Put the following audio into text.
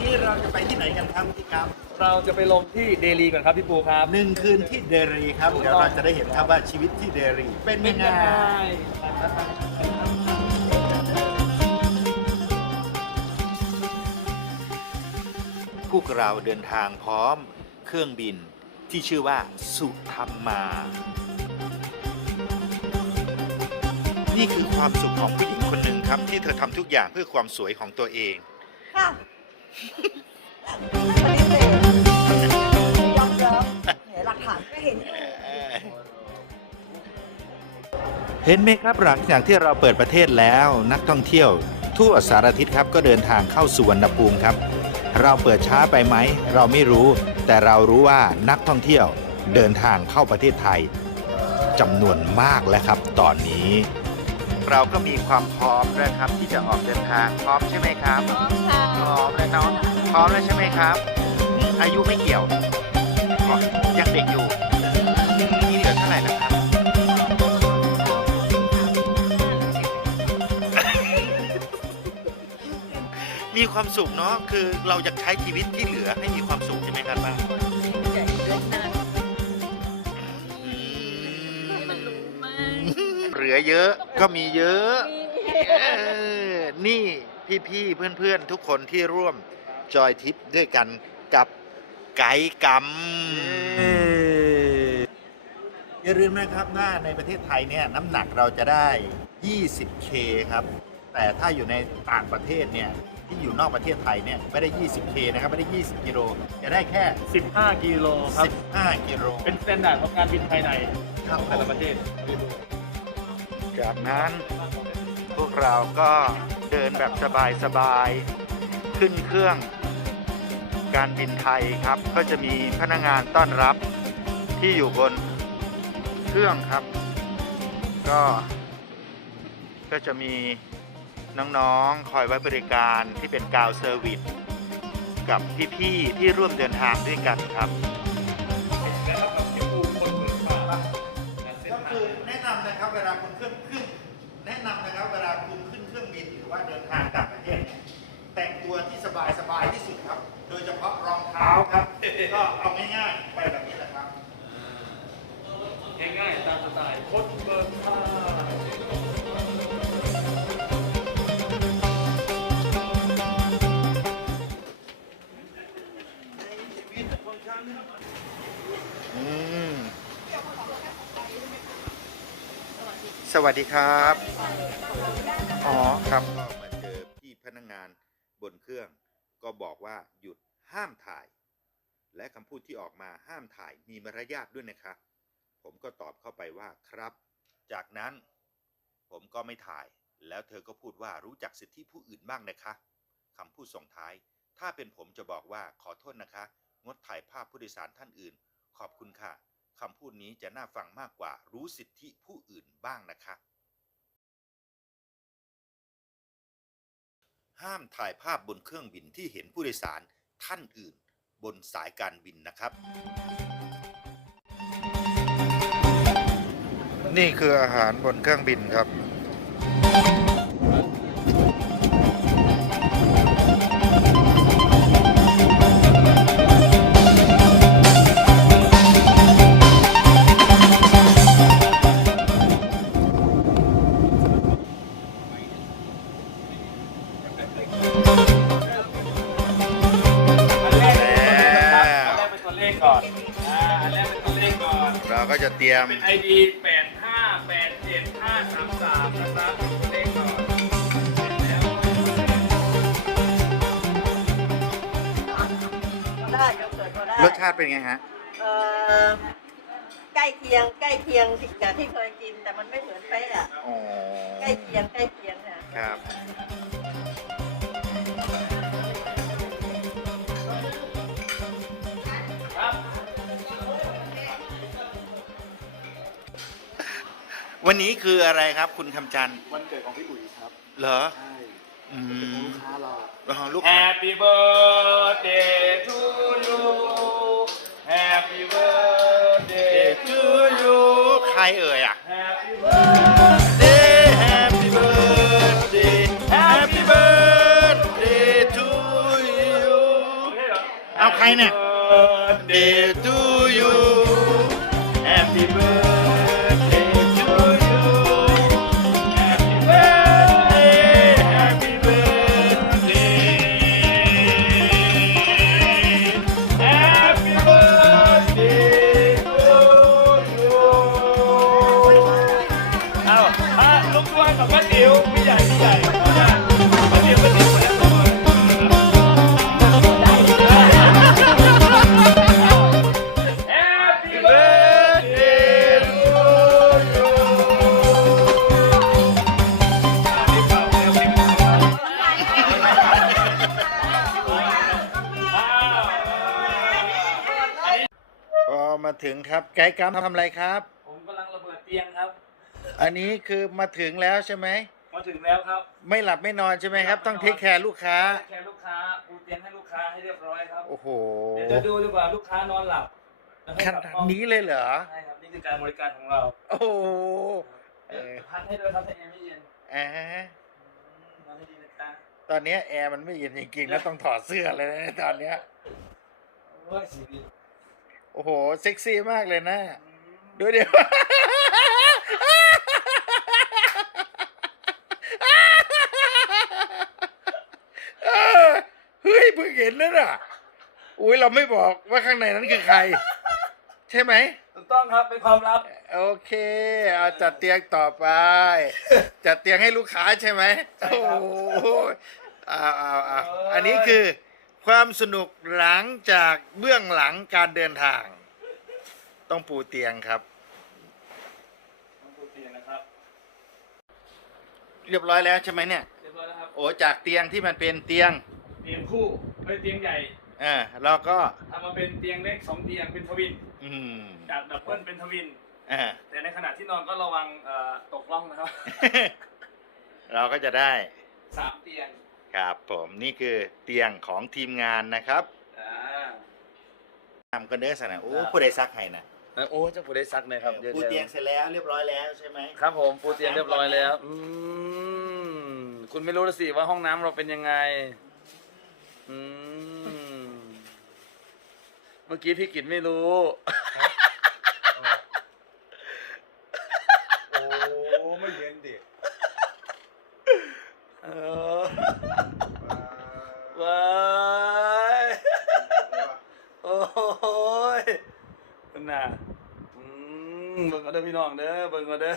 นี้เราจะไปที่ไหนกันครับพี่ครับเราจะไปลงที่เดลีก่อนครับพี่ปูครับ หนึ่งคืนที่เดรีครับ เดี๋ยวเราจะได้เห็นครับว่าชีวิตที่เดรีเป็นยังไงพวกเราเดินทางพร้อมเครื่องบินที่ชื่อว่าสุธรรมา นี่คือความสุขของผู้หญิงคนหนึ่งครับ ที่เธอทำทุกอย่างเพื่อความสวยของตัวเอง ค่ะไม่ ปฏิเสธยอมรับเนี่ยหลักฐานก็เห็นอยู่ เห็นไหมครับหลังจากที่เราเปิดประเทศแล้วนักท่องเที่ยว ทั่วสารทิศครับก็เดินทางเข้าสุวรรณภูมิครับ เราเปิดช้าไปไหม เราไม่รู้ แต่เรารู้ว่านักท่องเที่ยวเดินทางเข้าประเทศไทยจำนวนมากแล้วครับ ตอนนี้ เราก็มีความพร้อมแล้วครับที่จะออกเดินทางพร้อมใช่ไหมครับ พร้อมค่ะพร้อมแล้วเนาะพร้อมแล้วใช่ไหมครับ อายุไม่เกี่ยวอ๋อยังเด็กอยู่นี่เหลือเท่าไหร่นะครับ มีความสุขเนาะคือเราอยากใช้ชีวิตที่เหลือให้มีความสุขใช่ไหมครับป้าอื ลือเยอะก็มีเยอะเออนี่พี่ๆเพื่อนๆ ทุกคนที่ร่วมจอยทริปด้วยกันกับไกด์กรรมอย่าลืมนะครับว่าในประเทศไทยเนี่ยน้ำหนักเราจะได้ 20K ครับ แต่ถ้าอยู่ในต่างประเทศเนี่ยที่อยู่นอกประเทศไทยเนี่ยไม่ได้ 20K นะครับไม่ได้ 20 กิโลจะได้แค่ 15 กิโลครับ 15 กิโล เป็นสแตนดาร์ดของการบินภายในครับแต่ละประเทศ จากนั้นพวกเราก็เดินแบบสบายๆ ขึ้นเครื่อง การบินไทยครับ ก็จะมีพนักงานต้อนรับที่อยู่บนเครื่องครับ ก็ก็จะมีน้องๆ คอยไว้บริการที่เป็นกาวเซอร์วิสกับพี่ๆ ที่ร่วมเดินทางด้วยกันครับก็คือแนะนำนะครับเวลาคุณขึ้น รื่องบินหรือว่าเดินทางต่างประเทศเนี่ยแต่งตัวที่สบายสบายที่สุดครับ โดยเฉพาะรองเท้าครับ ก็เอาง่ายๆไปแบบนี้แหละครับง่ายๆตามสไตล์คนเบิร์ผ้าอืมสวัสดีครับ อ๋อครับ ก็มาเจอพี่พนักงานบนเครื่อง ก็บอกว่าหยุดห้ามถ่าย และคำพูดที่ออกมาห้ามถ่ายมีมารยาทด้วยนะครับ ผมก็ตอบเข้าไปว่าครับ จากนั้น ผมก็ไม่ถ่าย แล้วเธอก็พูดว่ารู้จักสิทธิผู้อื่นบ้างนะคะคำพูดส่งท้าย ถ้าเป็นผมจะบอกว่าขอโทษนะคะ งดถ่ายภาพผู้โดยสารท่านอื่น ขอบคุณค่ะคำพูดนี้จะน่าฟังมากกว่ารู้สิทธิผู้อื่นบ้างนะคะ ห้ามถ่ายภาพบนเครื่องบินที่เห็นผู้โดยสารท่านอื่น บนสายการบินนะครับ นี่คืออาหารบนเครื่องบินครับ ก็จะเตรียม เป็น ID 85 87 533นะครับตัวเลขก่อนแล้วก็ได้ก็เกิดก็ได้รสชาติเป็นไงฮะ เอ่อใกล้เคียงใกล้เคียงสิ่งที่เคยกินแต่มันไม่เหมือนเป๊ะอะอ๋อ ใกล้เคียงใกล้เคียงเนี่ยครับครับ วันนี้คืออะไรครับ คุณคำจันทร์วันเกิดของพี่อุ๋ยครับ เหรอใช่อืเป็นมลูกค้าเรา อ๋อลูกค้า Happy birthday to you Happy birthday to you ใครเอ่ยอะ Happy birthday Happy birthday Happy birthday to you เนี่ย birthday ถึงครับ ไกด์กรรมทำอะไรครับ ผมกำลังระเบิดเตียงครับ อันนี้คือมาถึงแล้วใช่ไหม มาถึงแล้วครับ ไม่หลับไม่นอนใช่ไหมครับ ต้องเทคแคร์ลูกค้า แค่ลูกค้าปูเตียงให้ลูกค้าให้เรียบร้อยครับ โอ้โห เดี๋ยวจะดูดีกว่าลูกค้านอนหลับแล้วให้ขกลับนาดห้องนี้เลยเหรอ ใช่ครับ นี่คือการบริการของเราโอ้โหเอเดี๋ยวอพักให้ด้วยครับถ้าแอร์ไม่เย็นอ่าฮะนอนให้ดีนะจ๊ะตอนเนี้ยแอร์มันไม่เย็นจริงๆแล้วต้องถอดเสื้อเลยนะตอนเนี้ย โอ้ยสีดี โอ้โห เซ็กซี่มากเลยนะ ดูเดี๋ยวเออเฮ้ยเพิ่งเห็นนั่นน่ะ อุ้ยเราไม่บอกว่าข้างในนั้นคือใคร ใช่ไหม ถูกต้องครับเป็นความลับ โอเค เอาจัดเตียงต่อไป จัดเตียงให้ลูกค้าใช่ไหม ใช่โอ้ครับ โหเอาเอาเอาเอ้ยอันนี้คือ ความสนุกหลังจากเบื้องหลังการเดินทาง ต้องปูเตียงครับ ต้องปูเตียงนะครับ เรียบร้อยแล้วใช่ไหมเนี่ยเรียบร้อยแล้วครับโอ้จากเตียงที่มันเป็นเตียงเตียงคู่ไม่เตียงใหญ่อ่าเราก็ทำมาเป็นเตียงเล็กสองเตียงเป็นทวินอืมจากดับเบิลเป็นทวินอ่าแต่ในขณะที่นอนก็ระวังเอ่อตกล่องนะครับ เราก็จะได้สามเตียง ครับผมนี่คือเตียงของทีมงานนะครับอ่า ทำกันเด้อสนะโอ้ครับ ผู้ใดซักให้นะโอ้เจ้าปูได้ซักเลยครับปูเตียงเสร็จแล้วเรียบร้อยแล้วใช่ไหมครับผมปูเตียงเรียบร้อยแล้ว อืมคุณไม่รู้ละสิว่าห้องน้ำเราเป็นยังไง อืมเมื่อกี้พี่กิจไม่รู้โอ้ไม่เย็นดิ เออว้ายโอ้ยคุณน่ะอืม เด้อพี่น้องเด้อเบิ่งมาเด้อ